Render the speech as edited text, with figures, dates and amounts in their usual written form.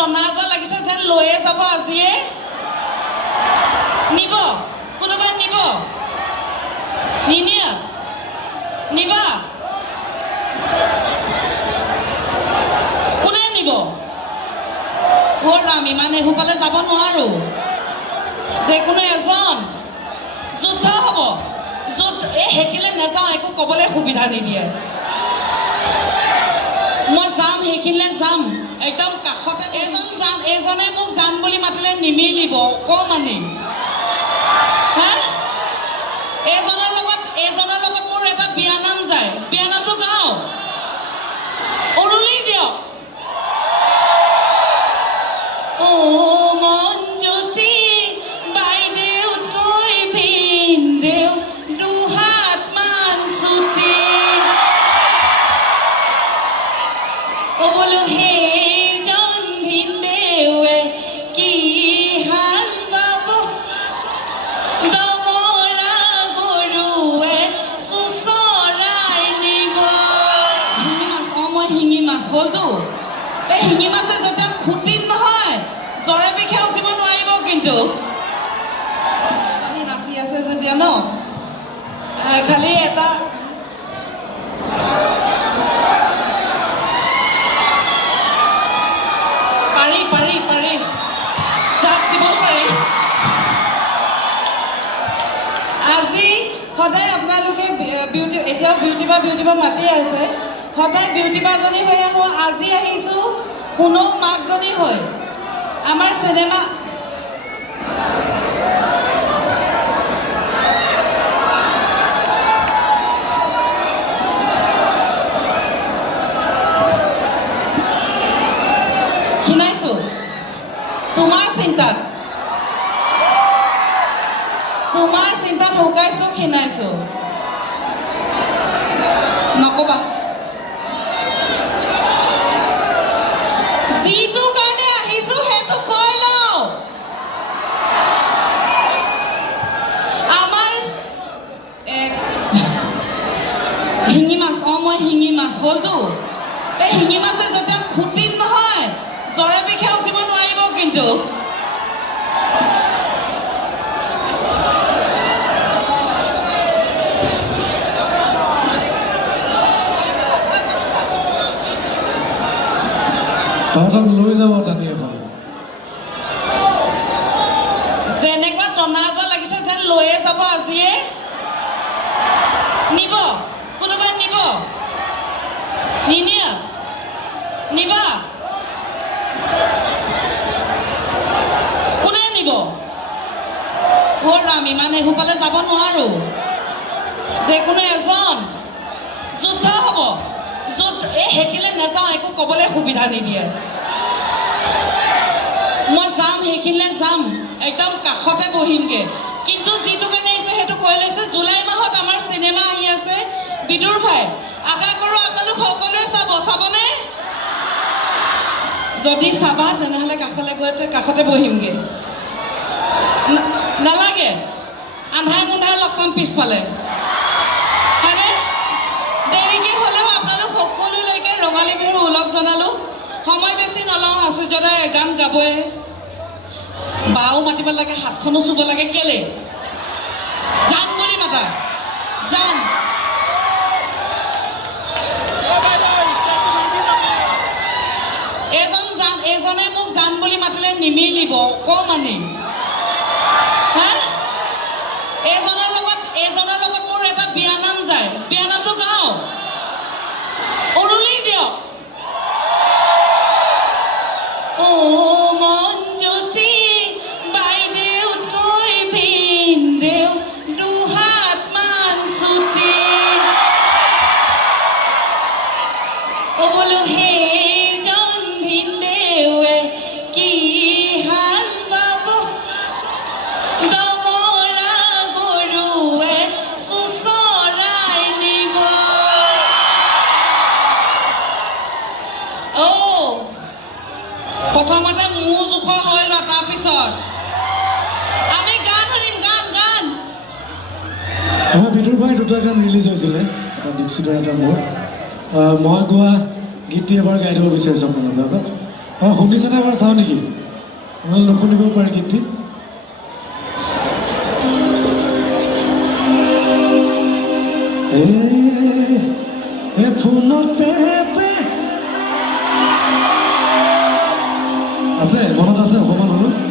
টনা এজোৱা লাগিছে যেন লৈয়ে যাব আজিয়ে নিব কোনোবাই নিব নিনিয়া নিবা কোনে নিব ৰাম ইমান এসোপালে যাব নোৱাৰো যে কোনো এজন যুদ্ধ হ'ব যুদ্ধ এই সেইখিনিলে নাযাওঁ একো ক'বলৈ সুবিধা নিদিয়ে মই যাম সেইখিনিলে যাম একদম কাষতে এজনে মোক জান বুলি মাতিলে নিমিলিব অকমানি হা এজনৰ লগত মোৰ এটা বিয়ানাম যায় বিয়ানামটো গাওঁ উৰুলি দিয়ক ও মঞ্জুতি বাইদেউতকৈ ভিনদেউ দুহাত মান চুটি ও বোলো সেইজন ভিনদেউৱে কি হাল বাব দমৰা গৰুৱে চুচৰাই নিব শিঙি মাছ মই শিঙি মাছ হ'লতো এই শিঙি মাছে যেতিয়া খুটিত নহয় জ্বৰে বিষে উঠিব নোৱাৰিব কিন্তু নাচি আছে যেতিয়া ন খালি এটা পাৰি জাপ দিব পাৰি আজি সদায় আপোনালোকে বিউটি এতিয়াও বিউটি বা মাতি আছে সদায় বিউটি বাজনী হৈ আহোঁ আজি আহিছোঁ শুনো মাকজনী হৈ আমাৰ চিনেমা খিনাইছোঁ তোমাৰ চিন্তাত শুকাইছোঁ খিনাইছোঁ নক'বা যিটো কাৰণে আহিছোঁ সেইটো কৈ লওঁ আমাৰ শিঙি মাছ মই শিঙি মাছ হ'লতো এই শিঙি মাছে যেতিয়া খুটিত নহয় জ্বৰে বিষে উঠিব নোৱাৰিব কিন্তু তাহাঁতক লৈ যাব টানি এফালে যেনেকুৱা টনা এজোৱা লাগিছে যেন লৈয়ে যাব আজিয়ে নিব কোনোবাই নিব নিনিয়া নিবা কোনে নিব ৰাম ইমান এসোপালে যাব নোৱাৰো যে কোনো এজন যুদ্ধ হ'ব যুদ্ধ এই সেইখিনিলে নাযাওঁ একো ক'বলৈ সুবিধা নিদিয়ে মই যাম সেইখিনিলে যাম একদম কাষতে বহিমগৈ কিন্তু যিটো কাৰণে আহিছোঁ সেইটো কৈ লৈছোঁ জুলাই মাহত আমাৰ চিনেমা আহি আছে বিদুৰ ভাই আশা কৰোঁ আপোনালোক সকলোৱে চাবনে যদি চাবা তেনেহ'লে কাষলৈ গৈ কাষতে বহিমগৈ নালাগে আন্ধাৰ মুন্ধাৰ লগ পাম পিছফালে হয়নে দেৰিকৈ হ'লেও আপোনালোক সকলোলৈকে ৰঙালী বিহু ওলগ জনালোঁ সময় বেছি নলওঁ আচুৰ্যদাই গান গাবই বাও মাতিব লাগে হাতখনো চুব লাগে কেলে জান বুলি মাতা জান এজনে মোক জান বুলি মাতিলে নিমিলিব অকমানি হা এজনৰ লগত মোৰ এটা বিয়ানাম যায় বিয়ানামটো গাওঁ উৰুলি দিয়ক ও মঞ্জুতি বাইদেউতকৈ ভিনদেউ দুহাত মান চুটি ও বোলো সেইজন ভিনদেউৱে কি হাল বাব দমৰা গৰুৱে চুচৰাই নিব প্ৰথমতে মোৰ জোখৰ হৈ লওঁ তাৰপিছত আমি গান শুনিম গান আমাৰ বিদুৰ ভাই দুটা গান ৰিলিজ হৈছিলে এটা দীক্ষিতৰ এটা মোৰ মই গোৱা গীতটি এবাৰ গাই দিব বিচাৰিছোঁ আপোনালোকৰ আগত অঁ শুনিছেনে এবাৰ চাওঁ নেকি আপোনালোকে নুশুনিব পাৰে গীতটি এ ফোনত পেপে আছে মনত আছে অকণমান হ'লেও